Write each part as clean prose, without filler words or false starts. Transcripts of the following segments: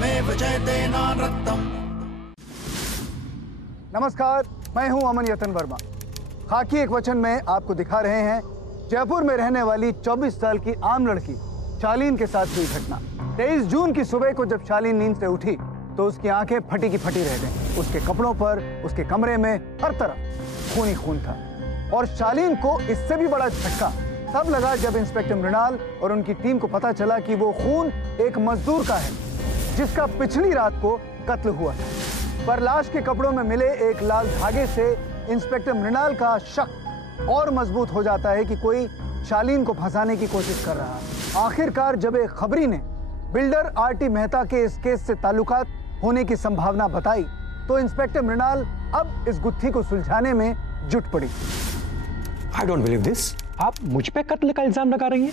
तमेव जयते नानृतम्। नमस्कार, मैं हूं अमन यतन वर्मा। खाकी एक वचन में आपको दिखा रहे हैं जयपुर में रहने वाली 24 साल की आम लड़की शालीन के साथ हुई घटना। 23 जून की सुबह को जब शालीन नींद से उठी तो उसकी आंखें फटी की फटी रह गईं। उसके कपड़ों पर, उसके कमरे में हर तरफ खून ही खून था। और शालीन को इससे भी बड़ा झटका तब लगा जब इंस्पेक्टर मृणाल और उनकी टीम को पता चला कि वो खून एक मजदूर का है जिसका पिछली रात को कत्ल हुआ था। पर लाश के कपड़ों में मिले एक लाल धागे से इंस्पेक्टर मृणाल का शक और मजबूत हो जाता है कि कोई शालीन को फंसाने की कोशिश कर रहा है। आखिरकार जब एक खबरी ने बिल्डर आरटी मेहता के इस केस से ताल्लुकात होने की संभावना बताई तो इंस्पेक्टर मृणाल अब इस गुत्थी को सुलझाने में जुट पड़ी। I don't believe this. आप मुझ पे कत्ल का इल्जाम लगा रही हैं?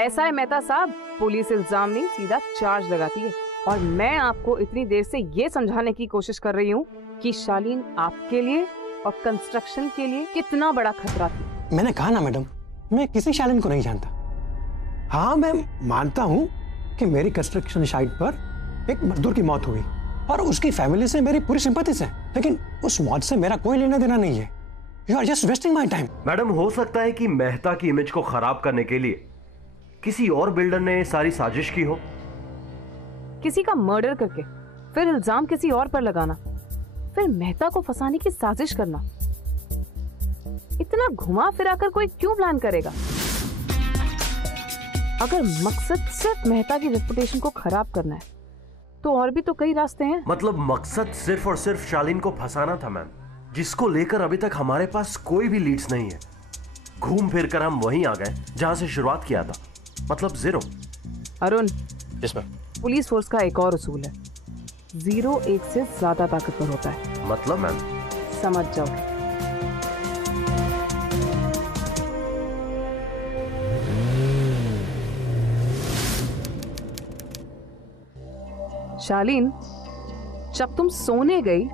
ऐसा है मेहता साहब, पुलिस इल्जाम नहीं सीधा चार्ज लगाती है। और मैं आपको इतनी देर से ये समझाने की कोशिश कर रही हूँ कि शालीन आपके लिए और कंस्ट्रक्शन के लिए कितना बड़ा खतरा थी। मैंने कहा ना मैडम, मैं किसी शालीन को नहीं जानता। हाँ, मैं मानता हूँ कि मेरी कंस्ट्रक्शन साइट पर एक मजदूर की मौत हुई और उसकी फैमिली से मेरी पूरी सिंपैथीज है, लेकिन उस मौत से मेरा कोई लेना देना नहीं है। You are just wasting my time. Madam, हो सकता है कि मेहता की इमेज को खराब करने के लिए किसी और बिल्डर ने सारी साजिश की हो। किसी का मर्डर करके फिर इल्जाम किसी और पर लगाना, फिर मेहता को फंसाने की साजिश करना, इतना घुमा फिराकर कोई क्यों प्लान करेगा? अगर मकसद सिर्फ मेहता की रेपुटेशन को खराब करना है तो और भी तो कई रास्ते हैं। मतलब मकसद सिर्फ और सिर्फ शालीन को फंसाना था मैम, जिसको लेकर अभी तक हमारे पास कोई भी लीड्स नहीं है। घूम फिर कर हम वहीं आ गए जहां से शुरुआत किया था, मतलब zero. Arun, Yes, ma'am. Police force का एक और उसूल है, 0 1 से ज्यादा ताकतवर होता है। मतलब मैम? समझ जाओ। शालीन, जब तुम सोने गई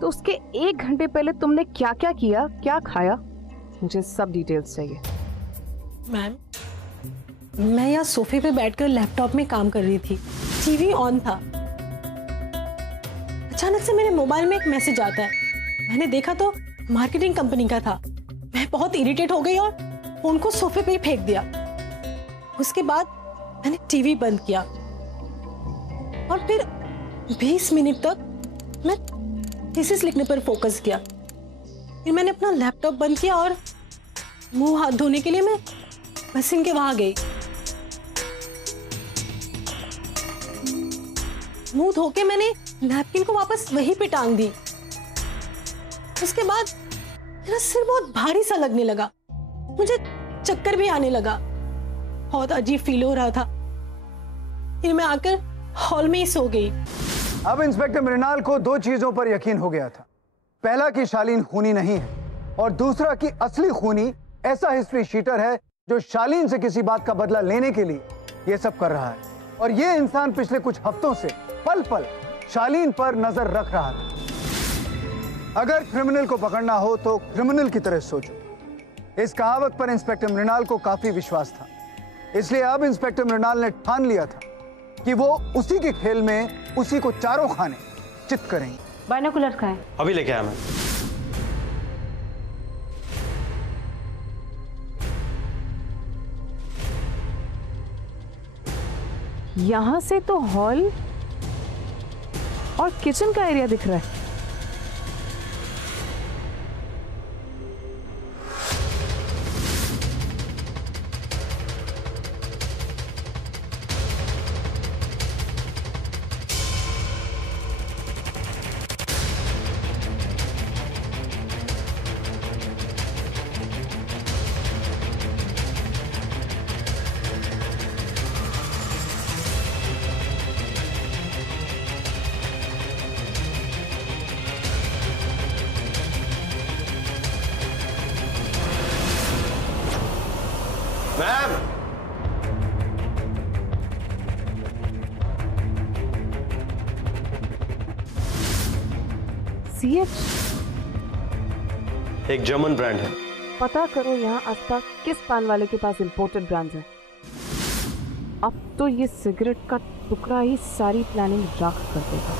तो उसके 1 घंटे पहले तुमने क्या क्या किया, क्या खाया, मुझे सब डिटेल्स चाहिए। मैम, मैं यहाँ सोफे पे बैठकर लैपटॉप में काम कर रही थी, टीवी ऑन था। अचानक से मेरे मोबाइल में एक मैसेज आता है। मैंने देखा तो मार्केटिंग कंपनी का था। मैं बहुत इरिटेट हो गई और फोन को सोफे पे ही फेंक दिया। उसके बाद मैंने टीवी बंद किया और फिर 20 मिनट तक मैं थीसिस लिखने पर फोकस किया। फिर मैंने अपना लैपटॉप बंद किया और मुंह हाथ धोने के लिए मैं मशीन के वहां गई। मुंह धो के मैंने नैपकिन को वापस वहीं पे टांग दी। उसके बाद मेरा सिर बहुत भारी सा लगने लगा, मुझे चक्कर भी आने लगा, बहुत अजीब फील हो रहा था। फिर मैं आकर हॉल में ही सो गई। अब इंस्पेक्टर मृणाल को 2 चीजों पर यकीन हो गया था। पहला कि शालीन खूनी नहीं है और दूसरा कि असली खूनी ऐसा हिस्ट्री शीटर है जो शालीन से किसी बात का बदला लेने के लिए यह सब कर रहा है। और यह इंसान पिछले कुछ हफ्तों से पल पल शालीन पर नजर रख रहा था। अगर क्रिमिनल को पकड़ना हो तो क्रिमिनल की तरह सोचो। इस कहावत पर इंस्पेक्टर मृणाल को काफी विश्वास था, इसलिए अब इंस्पेक्टर मृणाल ने ठान लिया था कि वो उसी के खेल में उसी को चारों खाने चित करेंगे। बाइनोकुलर का है, अभी लेके आया मैं। यहां से तो हॉल और किचन का एरिया दिख रहा है। मैम, CH, एक जर्मन ब्रांड है। पता करो यहाँ आसपास किस पान वाले के पास इंपोर्टेड ब्रांड्स हैं। अब तो ये सिगरेट का टुकड़ा ही सारी प्लानिंग राख कर देगा।